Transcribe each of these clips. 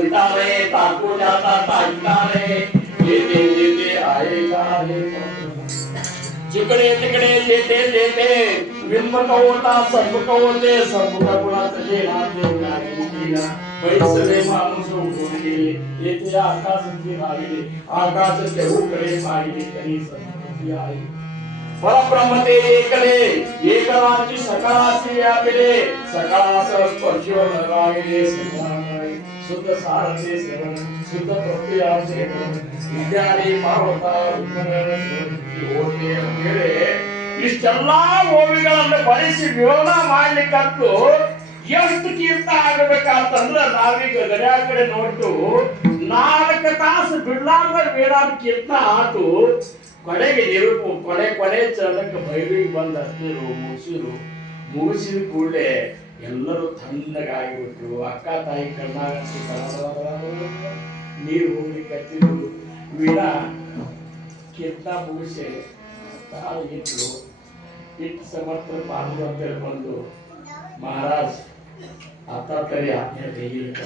म्हणतारे ताकू जाता ताकतारे येते येते आहे का आहे जिकडे तिकडे येते येते विन्मकवता सर्वकवते सर्वकवणाचं जे राहते नागिनीला बैसले माणूस उभून गेले येथे आकाशाची राहिले आकाश देऊकडे पाहिले तरी सर्वती आहे परब्रह्मते एकले एकराची सकाळाची व्यापिले सकाळास स्पर्शिव नरागिले संध्याकाळी शुद्ध सारसे सेवन शुद्ध प्रत्ययाचे ವಿದ್ಯಾರಿ ಪಾರ್ವತ ಓದಿಗೆ ಮೇಲೆ ಇಷ್ಟೆಲ್ಲಾ ಓವಿಗಳನ್ನು ಬಳಸಿ ವಿರೋಧ ಮಾಡ್ಲಿಕ್ಕಂತೂ ಎಷ್ಟು ಕೀರ್ತ ಆಗಬೇಕಂತಂದ್ರೆ ನಾವೀಗ ಗಡ್ಯಾ ಕಡೆ ನೋಡ್ತು 4 ತಾಸು ಬಿಡ್ಲಾರ್ದ ವೇದಾಂತ ಕೀರ್ತನ ಆತು ಕೊನೆಗೆ ನಿರೂಪ ಕೊನೆ ಚರಣಕ್ಕೆ ಭೈರವಿಗೆ ಬಂದ ಹತ್ತಿರು ಮುಗಿಸಿದ ಕೂಡಲೇ ಎಲ್ಲರೂ ತಣ್ಣಗಾಗಿಬಿಟ್ರು ಅಕ್ಕ ತಾಯಿ ಕಣ್ಣಾಗ ನೀರು ಹೋಗ್ಲಿಕ್ಕೆ ಹತ್ತಿದ್ರು ವೀಣಾ ಕೀರ್ತನ ಮುಗಿಸಿ ತಾಳು ಇಟ್ಟು ಸಮರ್ಥ ಪಾಲ್ಗೊ ಅಂತೇಳಿ ಬಂದು ಮಹಾರಾಜ್ ಆತಾತರಿ ಆಜ್ಞೆ ತೆಗಿಲಿಕ್ಕ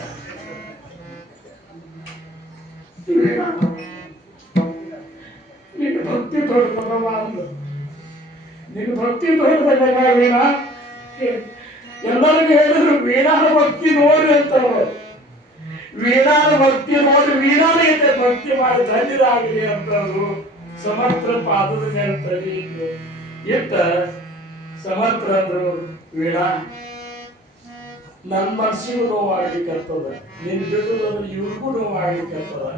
ನಿನ್ನ ಭಕ್ತಿ ದೊಡ್ಡದವ ಅಂದು ನಿನ್ನ ಭಕ್ತಿ ದೊಡ್ಡದಲ್ಲ ವೀಣಾ ಎಲ್ಲರಿಗೂ ಹೇಳಿದ್ರು ವೀಣಾನ ಭಕ್ತಿ ನೋಡ್ರಿ ಅಂತವ್ರು ವೀಣಾನ ಭಕ್ತಿ ನೋಡಿ ವೀಣಾನಿಗೆ ಭಕ್ತಿ ಮಾಡಿ ಧನ್ಯರಾಗಲಿ ಅಂತವ್ರು ಸಮರ್ಥ ಪಾದದ ಮೇಲೆ ತಡೆಯಿದ್ರು ಇತ್ತ ಸಮರ್ಥರಂದ್ರು ವೀಣಾ ನನ್ನ ಮನಸ್ಸಿಗೂ ನೋವಾಗ್ಲಿಕ್ಕರ್ತದ ನಿನ್ ಬಿಡುವುದಂದ್ರೆ ಇವ್ರಿಗೂ ನೋವಾಗ್ಲಿಕ್ಕರ್ತದ